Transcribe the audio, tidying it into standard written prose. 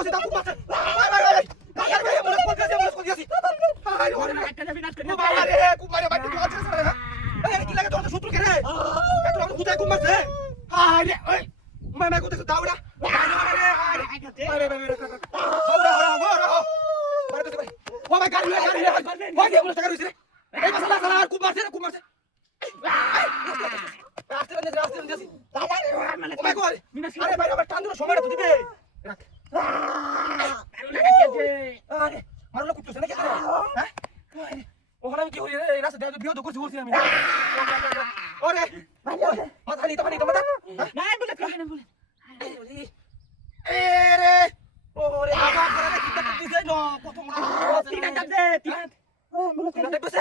বসে দাও খুব মারছে ভাই মুরস কোন দিয়েছি আরে ওরে না ও বাবা রে খুব মারে ভাই তুই আছে রে এই কি লাগে তোর শত্রু কে রে এত আমাকে কোথায় খুব মারছে আরে ওই মামা কোথায় দাওড়া আরে ওরা ও ভাই গাড়ি ভাই দিয়ে বলে টাকা রইছে রে এই মাসলা সালা আর খুব মারছে আস্তে যাচ্ছি ও ভাই কই আরে ভাই আমার টান দিলো সময়টা তো দিবে রাখ আরে মারলো কুটছে নাকি হ্যাঁ ওখানে আমি কি হই রে এই রাস্তা দিয়ে বিয়ে তো করছি বলছি আমি ওরে মাথা নিতে পারি তো মাথা না বলে এরে ওরে বাবা করে কি করতেছে না কত মাথা তিনটা দাব দে তিনটা তিনটা দেখতেছে